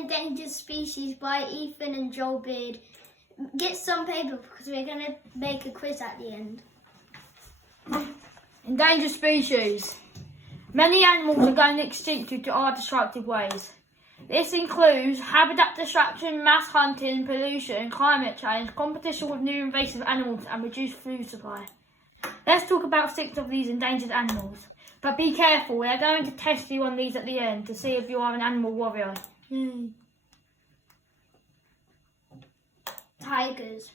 Endangered Species by Ethan and Joel Beard. Get some paper because we're going to make a quiz at the end. Endangered species. Many animals are going extinct due to our destructive ways. This includes habitat destruction, mass hunting, pollution, climate change, competition with new invasive animals and reduced food supply. Let's talk about 6 of these endangered animals. But be careful, we are going to test you on these at the end to see if you are an animal warrior. Tigers.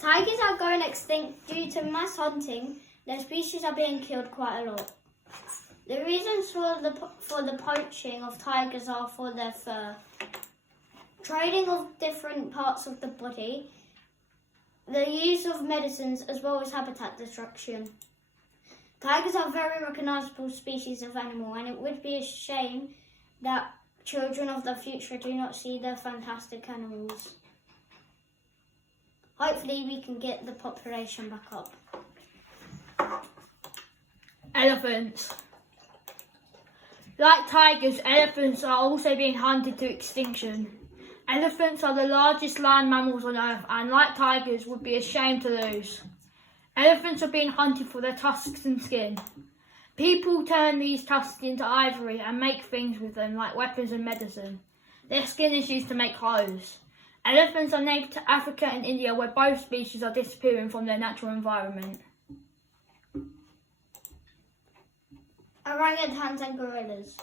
Tigers are going extinct due to mass hunting. Their species are being killed quite a lot. The reasons for the poaching of tigers are for their fur, trading of different parts of the body, the use of medicines, as well as habitat destruction. Tigers are very recognisable species of animal, and it would be a shame that children of the future do not see their fantastic animals. Hopefully we can get the population back up. Elephants. Like tigers, elephants are also being hunted to extinction. Elephants are the largest land mammals on Earth and, like tigers, would be a shame to lose. Elephants are being hunted for their tusks and skin. People turn these tusks into ivory and make things with them, like weapons and medicine. Their skin is used to make clothes. Elephants are native to Africa and India, where both species are disappearing from their natural environment. Orangutans and gorillas.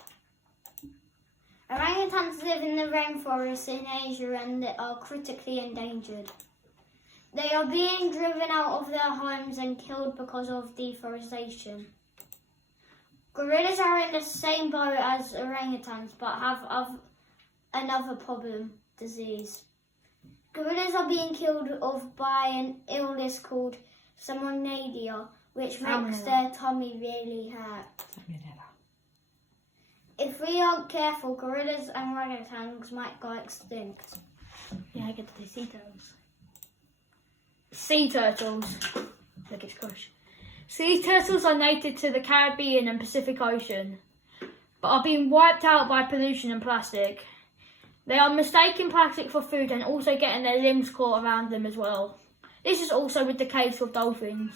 Orangutans live in the rainforests in Asia and they are critically endangered. They are being driven out of their homes and killed because of deforestation. Gorillas are in the same boat as orangutans but have another problem, disease. Gorillas are being killed off by an illness called salmonella, which makes their tummy really hurt. If we aren't careful, gorillas and orangutans might go extinct. Yeah, I get to do sea turtles. Sea turtles. Look, it's crush. Sea turtles are native to the Caribbean and Pacific Ocean, but are being wiped out by pollution and plastic. They are mistaking plastic for food and also getting their limbs caught around them as well. This is also with the case of dolphins.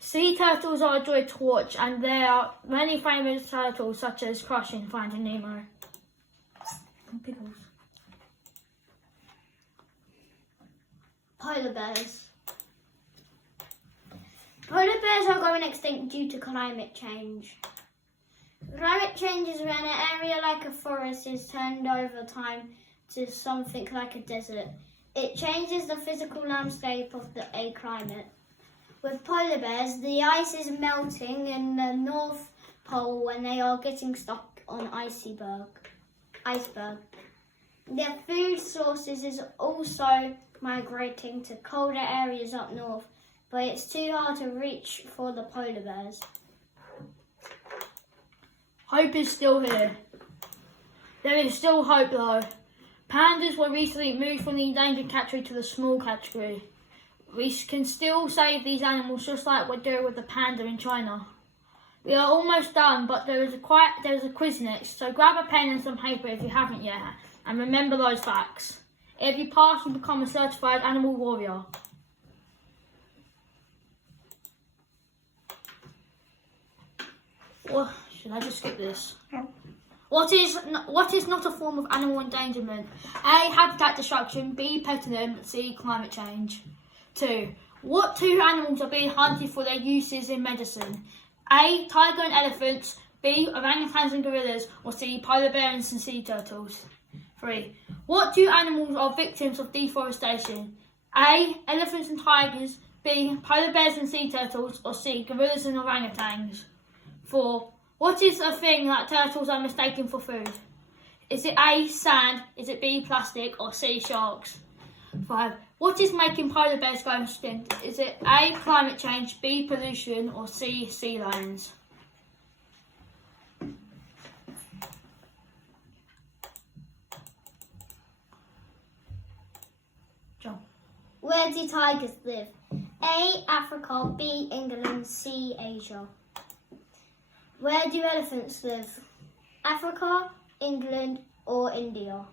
Sea turtles are a joy to watch, and there are many famous turtles such as Crush in Finding Nemo. Pickles. Polar bears. Polar bears are going extinct due to climate change. Climate change is when an area like a forest is turned over time to something like a desert. It changes the physical landscape of a climate. With polar bears, the ice is melting in the North Pole when they are getting stuck on iceberg. Their food sources is also migrating to colder areas up north, but it's too hard to reach for the polar bears. Hope is still here. There is still hope though. Pandas were recently moved from the endangered category to the small category. We can still save these animals just like we're doing with the panda in China. We are almost done, but there is a quiz next, so grab a pen and some paper if you haven't yet, and remember those facts. If you pass, you become a certified animal warrior. Well, should I just skip this? What is not a form of animal endangerment? A. Habitat destruction. B. Petting them. C. Climate change. 2. What 2 animals are being hunted for their uses in medicine? A. Tiger and elephants. B. Orangutans and gorillas. Or C. Polar bears and sea turtles. 3. What 2 animals are victims of deforestation? A. Elephants and tigers. B. Polar bears and sea turtles. Or C. Gorillas and orangutans. 4. What is a thing that turtles are mistaken for food? Is it A. Sand? Is it B. Plastic? Or C. Sharks? 5. What is making polar bears go extinct? Is it A. Climate change, B. Pollution, or C. Sea lions? John. Where do tigers live? A. Africa. B. England. C. Asia. Where do elephants live? Africa, England, or India?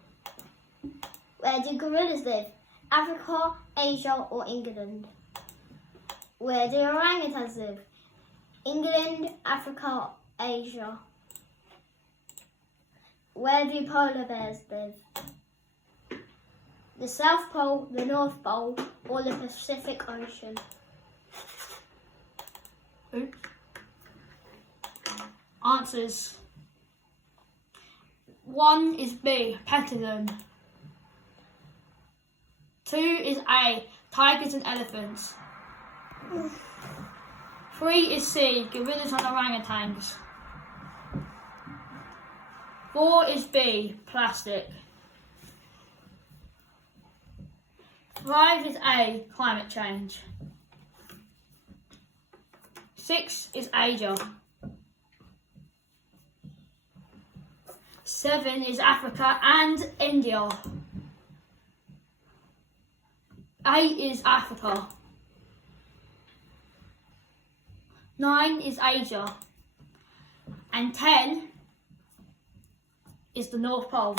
Where do gorillas live? Africa, Asia, or England? Where do orangutans live? England, Africa, Asia. Where do polar bears live? The South Pole, the North Pole, or the Pacific Ocean? Oops. Answers. 1 is B, pectorum. 2 is A, tigers and elephants. 3 is C, gorillas and orangutans. 4 is B, plastic. 5 is A, climate change. 6 is Asia. 7 is Africa and India. 8 is Africa. 9 is Asia. And 10 is the North Pole.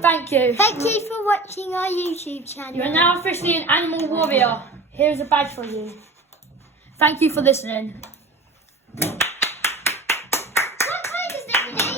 Thank you. Thank you for watching our YouTube channel. You are now officially an animal warrior. Here is a badge for you. Thank you for listening.